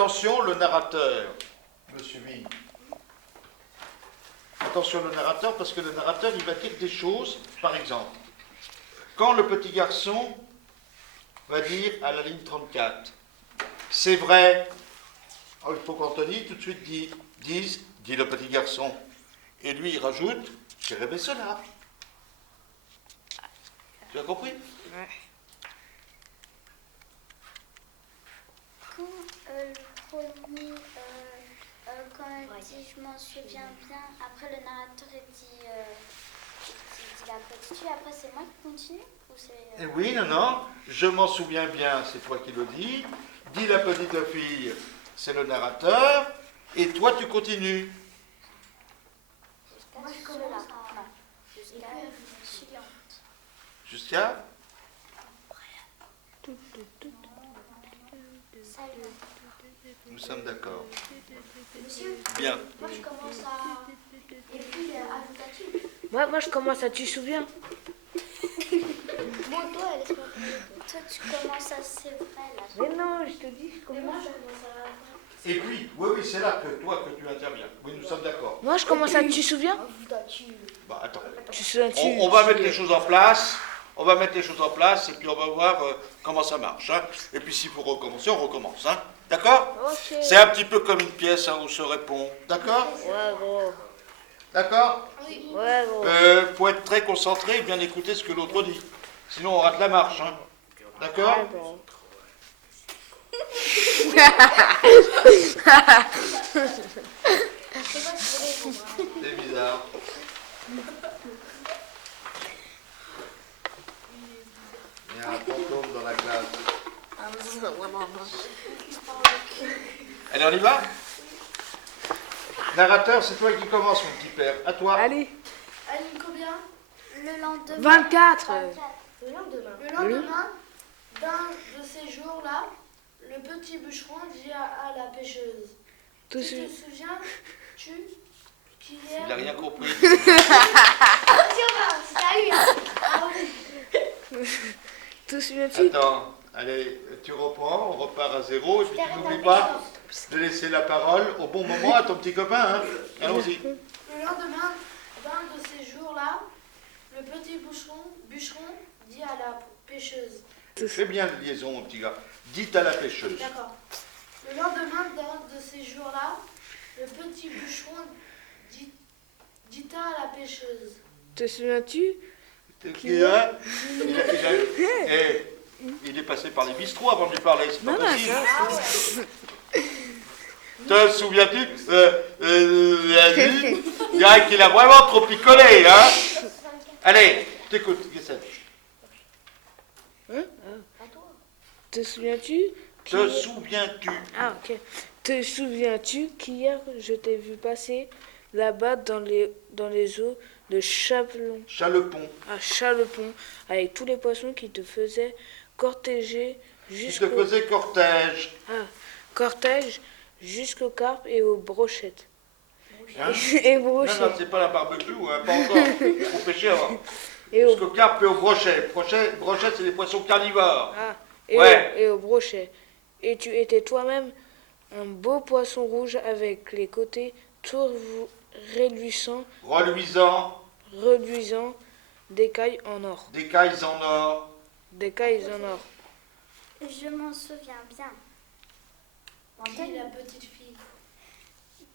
attention, le narrateur. Me suivi. Attention, le narrateur, parce que le narrateur, il va dire des choses, par exemple. Quand le petit garçon va dire à la ligne 34, c'est vrai, il faut qu'Anthony tout de suite dise, dit le petit garçon. Et lui, il rajoute, j'ai rêvé cela. Tu as compris? Ouais. Quand le premier, quand elle dit je m'en souviens bien, après le narrateur il dit la petite fille, après c'est moi qui continue ou c'est, Eh oui, non, je m'en souviens bien, c'est toi qui le dis. Dis la petite fille, c'est le narrateur, et toi tu continues. Moi je commence à... Non, jusqu'à suivante. Jusqu'à Salut. Nous sommes d'accord. Monsieur, Bien. moi je commence à... Et puis, ajoute-tu. Moi, je commence à tu souviens. Bon, toi, laisse-moi parler. Toi tu commences à c'est vrai là. Mais non, je te dis, je Et moi, commence je à... commence à... Et puis, oui, c'est là que toi que tu interviens. Oui, nous sommes d'accord. Moi, je commence à tu souviens. Ajoute-tu. Bah, attends. Tu souviens, tu... On va mettre les choses en place. On va mettre les choses en place et puis on va voir comment ça marche. Hein. Et puis s'il faut recommencer, on recommence. Hein. D'accord? Ok. C'est un petit peu comme une pièce où se répond. D'accord? Ouais, gros. D'accord? Ouais, gros. Faut être très concentré et bien écouter ce que l'autre dit. Sinon on rate la marche. Hein. D'accord? Ouais, gros. C'est bizarre. Il y a un fantôme dans la classe. Allez, on y va? Narrateur, c'est toi qui commence, mon petit père. À toi. Allez. Aline, combien? Le lendemain. 24. Le lendemain. Le lendemain d'un de ces jours-là, le petit bûcheron dit à la pêcheuse. Tout Tu suite. te souviens-tu qu'hier... Il n'a rien compris. Tout souviens-tu? Attends, allez, tu reprends, on repart à zéro, et puis tu n'oublies pas de laisser la parole au bon moment à ton petit copain. Hein. Allons-y. Le lendemain d'un de ces jours-là, le petit bûcheron dit à la pêcheuse. Fais bien la liaison, mon petit gars. Dites à la pêcheuse. D'accord. Le lendemain d'un de ces jours-là, le petit bûcheron dit à la pêcheuse. Te souviens-tu? Qui a il est passé par les bistrots avant de lui parler, c'est pas possible. Te souviens-tu il y a qu'il a vraiment trop picolé, hein. Allez, t'écoute, qu'est-ce que c'est? Hein? Te souviens-tu? Te souviens-tu? Ah, ok. Te souviens-tu qu'hier, je t'ai vu passer là-bas dans les eaux de Chalepon, Chalepon. avec tous les poissons qui te faisaient cortéger Qui te faisait cortège. cortège jusqu'aux carpes et aux brochettes. Hein? Et Non, brochettes. non, c'est pas la barbecue, hein, pas encore. Faut pêcher avant. Et aux, Jusqu'au carpe et au brochet. Brochet, c'est des poissons carnivores. ouais. Et aux brochets. Et tu étais toi-même un beau poisson rouge avec les côtés tout reluisants, reluisants d'écailles en or. D'écailles en or. D'écailles en or. Je m'en souviens bien. Dit la petite fille.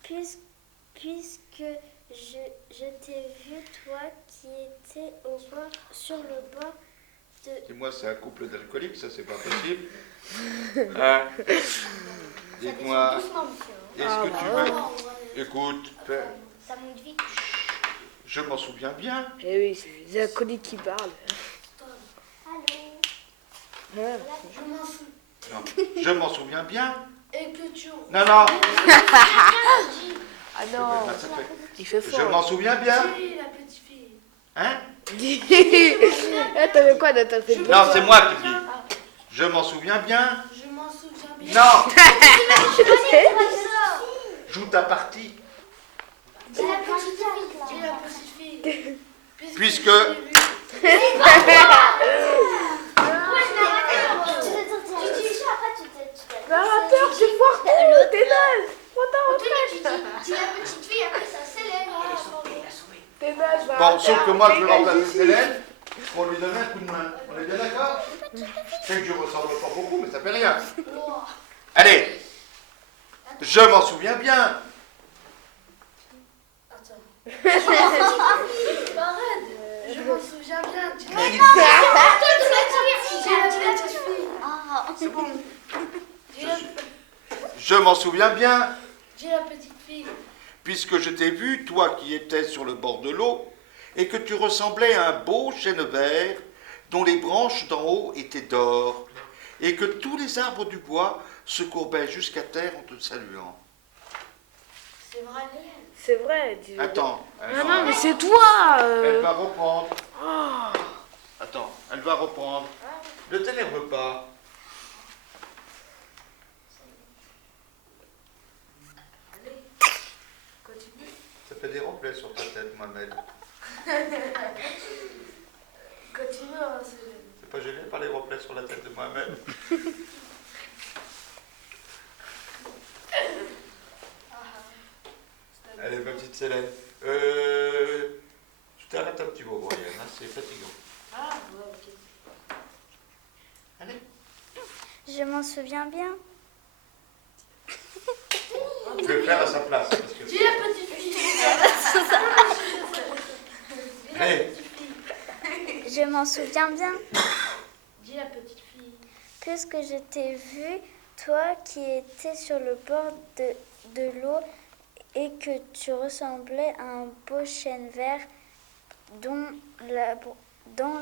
Puisque je t'ai vu, toi qui étais sur le bord de... Dis-moi, c'est un couple d'alcooliques, ça, c'est pas possible. Hein? Dites-moi, est-ce que tu veux... Écoute, Ça monte vite. je m'en souviens bien. Eh oui, c'est les alcooliques qui parlent. Allô? Ouais. Non, je m'en souviens bien. Et que tu... Non, non. Ah non, Ça fait- il fait Je fort. m'en souviens bien. Dis la petite fille. Hein? Ah, t'avais quoi dans ta tête? Non, c'est moi qui le dis. Je m'en souviens bien. Je m'en souviens bien. Non. Joue ta partie. Dis la petite fille. Dis la petite fille. Puisque... Narrateur, c'est fort. Bon, sauf que moi, je vais remplacer Célène pour lui donner un coup de main. On est bien d'accord? Je sais que je ne ressemble pas beaucoup, mais ça fait rien. Allez, je m'en souviens bien. Attends. Arrête. Je m'en souviens bien. Dis la petite fille. C'est bon. Je m'en souviens bien, Dis la petite fille. puisque je t'ai vu, toi qui étais sur le bord de l'eau, et que tu ressemblais à un beau chêne vert dont les branches d'en haut étaient d'or, et que tous les arbres du bois se courbaient jusqu'à terre en te saluant. C'est vrai. C'est vrai. dis-le. Attends. Ah non, mais c'est toi. Elle va reprendre. Attends, elle va reprendre. Ne t'énerve pas. Continue. Ça fait des reflets sur ta tête, Mohamed. Continue. C'est pas gêné par les reflets sur la tête de Mohamed? Allez, ma petite Célène. Tu t'arrêtes un petit moment, Yann, hein, c'est fatigant. Ah, ouais, ok. Allez. Je m'en souviens bien. Je vais le faire à sa place. Parce que... Dis la petite fille. Dis la Allez. petite fille. Je m'en souviens bien. Dis la petite fille. Puisque je t'ai vu, toi qui étais sur le bord de l'eau et que tu ressemblais à un beau chêne vert dont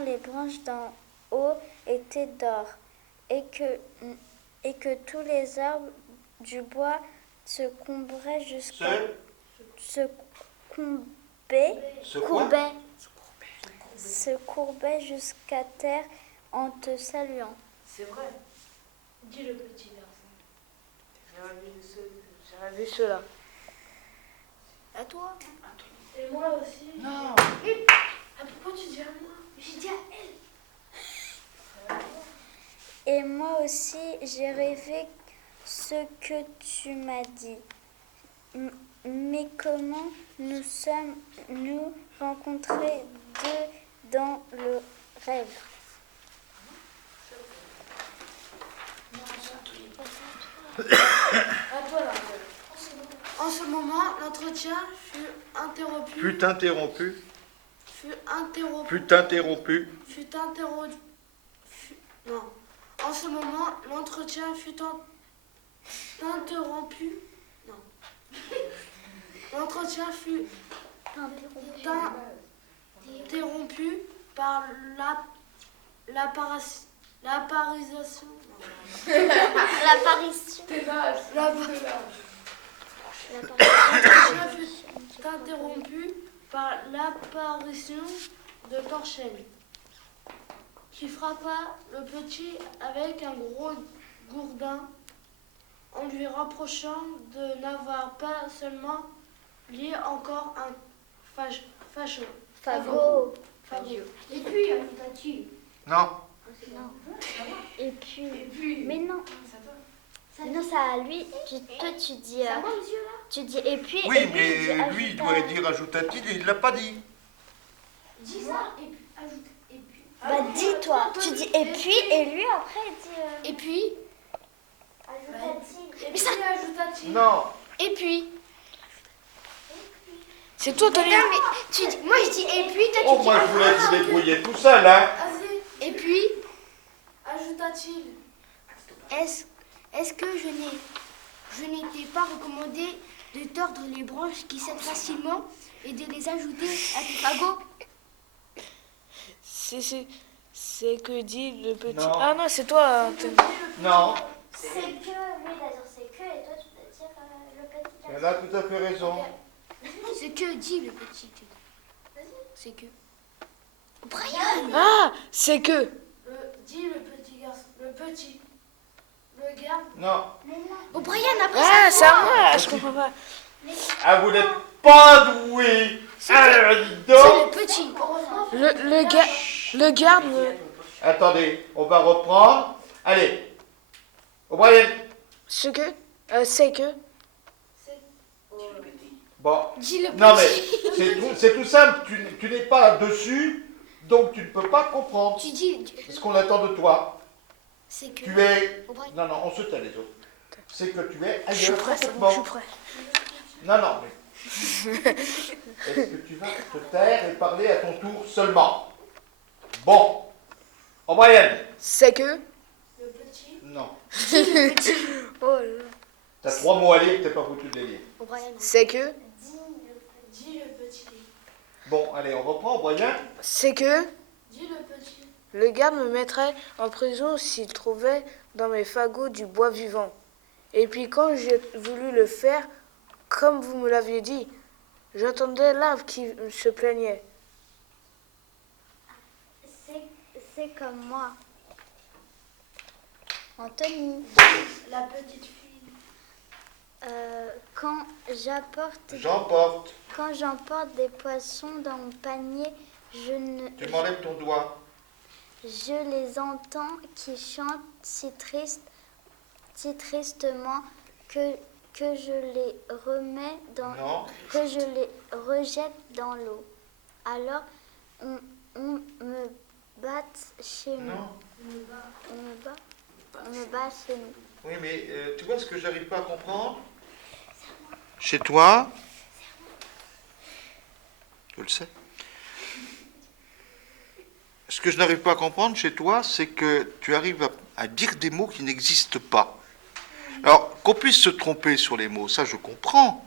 les branches d'en haut étaient d'or et que tous les arbres du bois se courbaient jusqu'à Ce quoi? se courbaient jusqu'à terre en te saluant. C'est vrai. Dis le petit garçon. J'avais vu cela. À toi. Et moi aussi. Non. Ah, pourquoi tu dis à moi? J'ai dit à elle. Et moi aussi, j'ai rêvé ce que tu m'as dit. Mais comment nous sommes-nous rencontrés dans le rêve? À toi, là. En ce moment, l'entretien fut interrompu. Fut interrompu. Non. En ce moment, l'entretien fut interrompu. Non. L'entretien fut interrompu par l'apparition. L'apparition. L'entretien fut interrompu par l'apparition de Torchen, qui frappa le petit avec un gros gourdin en lui rapprochant de n'avoir pas seulement lié encore un facho. Fagot. Et puis, ajouta-t-il. Non. Et puis. Mais non. Non, ça à lui. Toi, tu dis. Tu dis et puis. Oui, et mais lui, lui, il doit dire ajouta-t-il, et il l'a pas dit. Dis ça, et puis, ajoute. Et puis. Bah, dis-toi. Tu dis et puis, et lui, après, il dit. Et puis. Ajouta-t-il. Mais ça, ajouta-t-il. Non. Et puis. C'est toi, Tony. Moi, je dis et puis, toi, Oh, moi, je voulais vous débrouiller tout seul, hein. Et puis. Ajouta-t-il. Est-ce que je n'étais pas recommandé de tordre les branches qui cèdent facilement et de les ajouter à tes fagots? C'est que dit le petit. Non. Ah non, c'est toi, Tony. Non. C'est que. Oui, d'ailleurs, c'est que. Et toi, tu dois dire le petit garçon. Elle a tout à fait raison. Ce que dit le petit. C'est que. Brian! Ah, c'est que. Dis le petit garçon. Le garde. Non. Oh, Brian, après Ah, c'est à ça. moi, je comprends pas. Ah, vous n'êtes pas doué. Ah, dis C'est donc. le petit. Le garde. Attendez, on va reprendre. Allez. O'Brien. C'est que. C'est que. Bon. Dis le Non mais petit. c'est tout simple, tu n'es pas dessus, donc tu ne peux pas comprendre Tu dis. ce qu'on attend de toi. C'est que. Tu es... Aubrey. Non, non, on se tait les autres. C'est que tu es Je suis ailleurs prêt, c'est bon, complètement. je suis prêt. Non, non, mais... Est-ce que tu vas te taire et parler à ton tour seulement? Bon. En moyenne. C'est que. Le petit. Non. Oh là là. T'as 3 mots à lire, t'es pas foutu de les lire. O'Brien. C'est que. Dis le petit. Bon, allez, on reprend, Brian. C'est que. Dis le petit. Le garde me mettrait en prison s'il trouvait dans mes fagots du bois vivant. Et puis quand j'ai voulu le faire, comme vous me l'aviez dit, j'entendais l'arbre qui se plaignait. C'est comme moi. Anthony, La petite fille. quand J'emporte. j'emporte des poissons dans mon panier, Tu m'enlèves ton doigt. je les entends qui chantent si tristement que je les remets dans Non. que je les rejette dans l'eau. Alors on me bat chez nous. Non. On me bat chez nous. Oui, mais tu vois ce que j'arrive pas à comprendre? Chez toi, je le sais. Ce que je n'arrive pas à comprendre chez toi, c'est que tu arrives à dire des mots qui n'existent pas. Alors, qu'on puisse se tromper sur les mots, ça je comprends.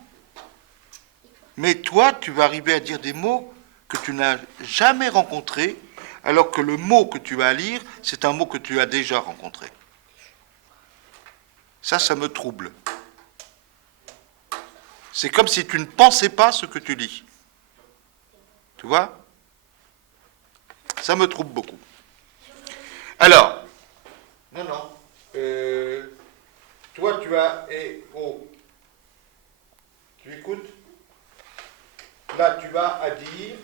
Mais toi, tu vas arriver à dire des mots que tu n'as jamais rencontrés, alors que le mot que tu vas lire, c'est un mot que tu as déjà rencontré. Ça me trouble. C'est comme si tu ne pensais pas ce que tu lis. Tu vois? Ça me trouble beaucoup. Alors, non. Toi, tu as tu écoutes? Là, tu as à dire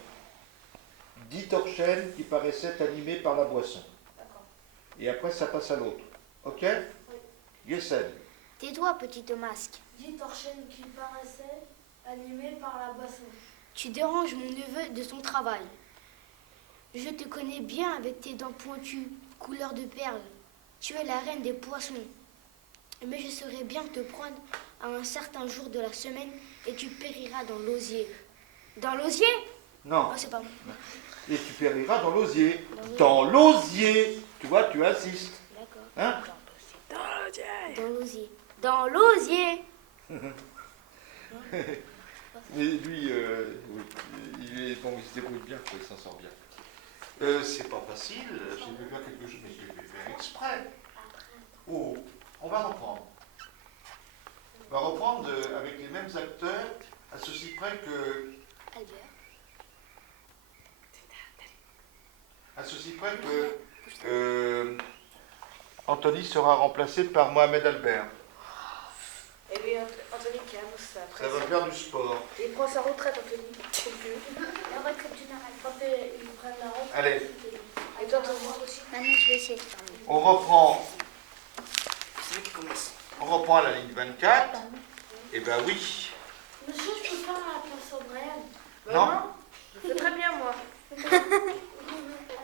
10 torchènes qui paraissaient animés par la boisson. Et après, ça passe à l'autre. Ok? Yesen. Tais-toi, petit au masque. Dis Torchen qui paraissait animé par la boisson. Tu déranges mon neveu de son travail. Je te connais bien avec tes dents pointues, couleur de perles. Tu es la reine des poissons. Mais je saurais bien te prendre à un certain jour de la semaine et tu périras dans l'osier. Dans l'osier? Non. Oh, c'est pas bon. Et tu périras dans l'osier. Dans l'osier. Tu vois, tu insistes. D'accord. Hein? Dans l'osier. Dans l'osier. Mais lui, oui, il se débrouille bien, quoi, il s'en sort bien. C'est pas facile, j'ai dû faire quelque chose, mais je vais faire exprès. Oh, on va reprendre. On va reprendre avec les mêmes acteurs, à ceci près que... Albert. À ceci près que... Anthony sera remplacé par Mohamed Albert. Eh bien, Anthony qui annonce ça après. Ça va faire du sport. Il prend sa retraite, Anthony. La retraite générale. Quand ils prennent la route. Allez, Et toi, Anthony aussi. Maintenant, je vais essayer de terminer. on reprend. C'est lui qui commence. On reprend à la ligne 24. Eh ben oui. Monsieur, je peux faire la place au Brian. Non. Je fais très bien, moi.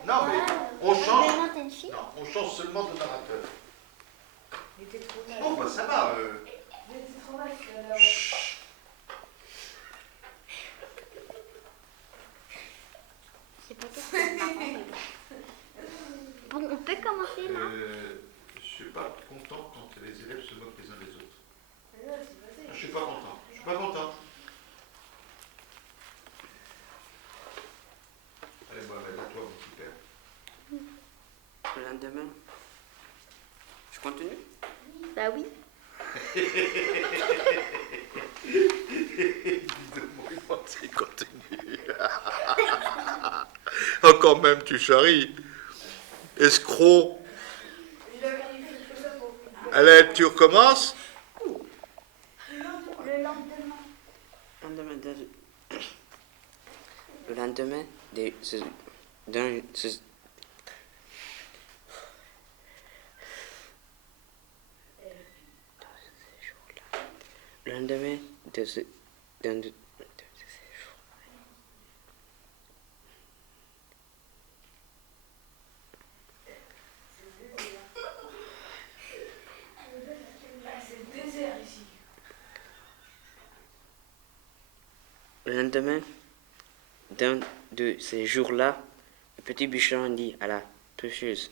Non, mais on change. Maintenant, t'es une fille. Non, on change seulement de narrateur. Il était trop mal. Bon, bah ça va. Mais c'est trop mal. C'est pas tout. Bon, on peut commencer là. Je suis pas content quand les élèves se moquent les uns des autres. Je suis pas content. Je suis pas content. Allez, Mohamed, à toi, mon petit père. Le lendemain, je continue? Bah oui. Il continue. Oh, quand même, tu charries. Escroc. Allez, tu recommences? Le lendemain. Lendemain le lendemain d'un le lendemain de ce d'un Le lendemain d'un de ces jours-là, le petit bûcheron dit à la pêcheuse: